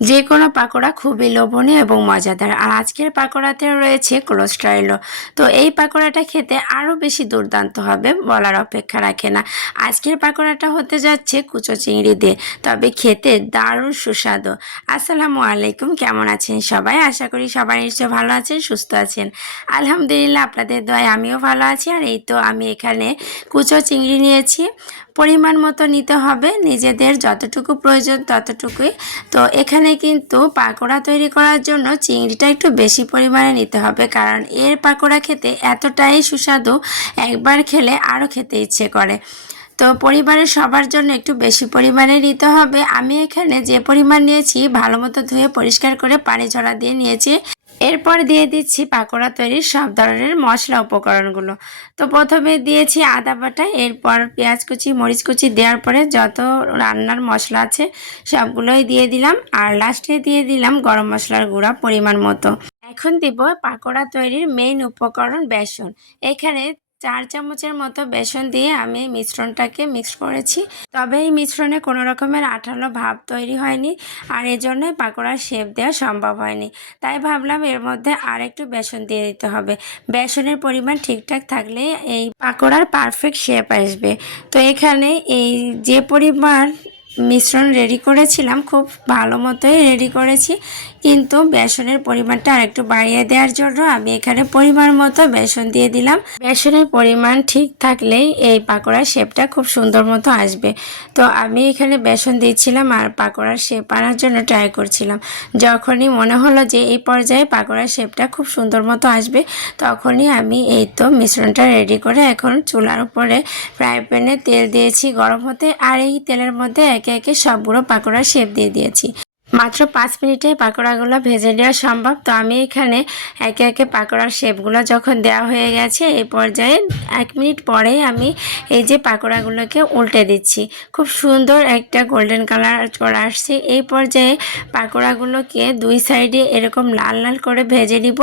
যে কোনো পাকোড়া খুবই লোভনীয় এবং মজাদার। আর আজকের পাকোড়াতে রয়েছে কোলেস্ট্রলও তো এই পাকোড়াটা খেতে আরও বেশি দুর্দান্ত হবে বলার অপেক্ষা রাখে না। আজকের পাকোড়াটা হতে যাচ্ছে কুচো চিংড়ি দিয়ে, তবে খেতে দারুণ সুস্বাদু। আসসালামু আলাইকুম, কেমন আছেন সবাই? আশা করি সবাই নিশ্চয় ভালো আছেন, সুস্থ আছেন। আলহামদুলিল্লাহ, আপনাদের দয় আমিও ভালো আছি। আর এই তো আমি এখানে কুচো চিংড়ি নিয়েছি। পরিমাণ মতো নিতে হবে, নিজেদের যতটুকু প্রয়োজন ততটুকুই। তো এখানে কিন্তু পাকোড়া তৈরি করার জন্য চিংড়িটা একটু বেশি পরিমাণে নিতে হবে। কারণ এর পাকোড়া খেতে এতটাই সুস্বাদু, একবার খেলে আরও খেতে ইচ্ছে করে। তো পরিবারের সবার জন্য একটু বেশি পরিমাণে নিতে হবে। আমি এখানে যে পরিমাণ নিয়েছি ভালো মতো ধুয়ে পরিষ্কার করে পানি ঝরা দিয়ে নিয়েছি। এরপর দিয়ে দিচ্ছি পাকোড়া তৈরির সব ধরনের মশলা উপকরণগুলো। তো প্রথমে দিয়েছি আদা বাটা, এরপর পেঁয়াজ কুচি, মরিচ কুচি দেওয়ার পরে যত রান্নার মশলা আছে সবগুলোই দিয়ে দিলাম। আর লাস্টে দিয়ে দিলাম গরম মশলার গুঁড়া পরিমাণ মতো। এখন দিব পাকোড়া তৈরির মেইন উপকরণ বেসন। এখানে চার চামচের মতো বেসন দিয়ে আমি মিশ্রণটাকে মিক্স করেছি। তবে এই মিশ্রণে কোনো রকমের আঠালো ভাব তৈরি হয়নি আর এজন্য পাকোড়ার শেপ দেওয়া সম্ভব হয়নি। তাই ভাবলাম এর মধ্যে আর একটু বেসন দিয়ে দিতে হবে। বেসনের পরিমাণ ঠিকঠাক থাকলে এই পাকোড়ার পারফেক্ট শেপ আসবে। তো এখানে এই যে পরিমাণ মিশ্রণ রেডি করেছিলাম, খুব ভালো মতোই রেডি করেছি। কিন্তু বেসনের পরিমাণটা আরেকটু বাড়িয়ে দেওয়ার জন্য আমি এখানে পরিমাণ মতো বেসন দিয়ে দিলাম। বেসনের পরিমাণ ঠিক থাকলেই এই পাকোড়ার শেপটা খুব সুন্দর মতো আসবে। তো আমি এখানে বেসন দিচ্ছিলাম আর পাকোড়ার শেপ আনার জন্য ট্রাই করছিলাম। যখনই মনে হলো যে এই পর্যায়ে পাকোড়ার শেপটা খুব সুন্দর মতো আসবে, তখনই আমি এই তো মিশ্রণটা রেডি করে এখন চুলার উপরে ফ্রাই প্যানে তেল দিয়েছি গরম হতে, আর এই তেলের মধ্যে একে একে সবগুলো পাকোড়ার শেপ দিয়ে দিয়েছি। মাত্র পাঁচ মিনিটে পাকোড়াগুলো ভেজে নেওয়া সম্ভব। তো আমি এখানে একে একে পাকোড়ার শেপগুলো যখন দেওয়া হয়ে গেছে এই পর্যায়ে এক মিনিট পরেই আমি এই যে পাকোড়াগুলোকে উল্টে দিচ্ছি। খুব সুন্দর একটা গোল্ডেন কালার চলে আসছে। এই পর্যায়ে পাকোড়াগুলোকে দুই সাইডে এরকম লাল লাল করে ভেজে নিব।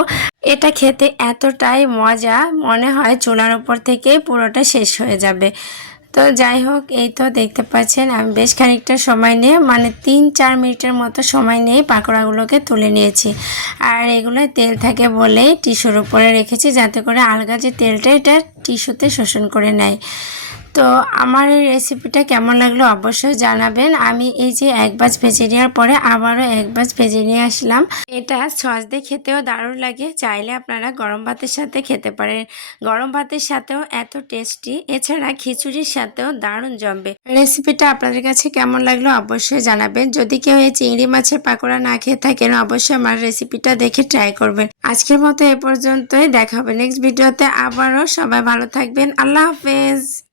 এটা খেতে এতটাই মজা, মনে হয় চুলার উপর থেকে পুরোটা শেষ হয়ে যাবে। তো যাই হোক, এই তো দেখতে পাচ্ছেন, আমি বেশ খানিকটা সময় নিয়ে মানে তিন চার মিনিটের মতো সময় নিয়ে পাকোড়াগুলোকে তুলে নিয়েছি। আর এগুলো তেল থাকে বলেই টিস্যুর উপরে রেখেছি, যাতে করে আলগা যে তেলটা, এটা টিস্যুতে শোষণ করে নেয়। তো আমার এই রেসিপিটা কেমন লাগল অবশ্যই জানাবেন। আমি এই যে এক বাজ ভেজে নেওয়ার পরে আবারও এক বাজ ভেজে নিয়ে আসলাম। এটা সস দিয়ে খেতেও দারুণ লাগে, চাইলে আপনারা গরম ভাতের সাথে খেতে পারেন। গরম ভাতের সাথেও এত টেস্টি এছাড়া খিচুড়ির সাথেও দারুণ জমবে। রেসিপিটা আপনাদের কাছে কেমন লাগল অবশ্যই জানাবেন। যদি কেউ এই চিংড়ি মাছের পাকোড়া না খেয়ে থাকেন, অবশ্যই আমার রেসিপিটা দেখে ট্রাই করবেন। আজকের মতো এ পর্যন্তই। দেখা হবে নেক্সট ভিডিওতে আবারও সবাই ভালো থাকবেন। আল্লাহ হাফেজ।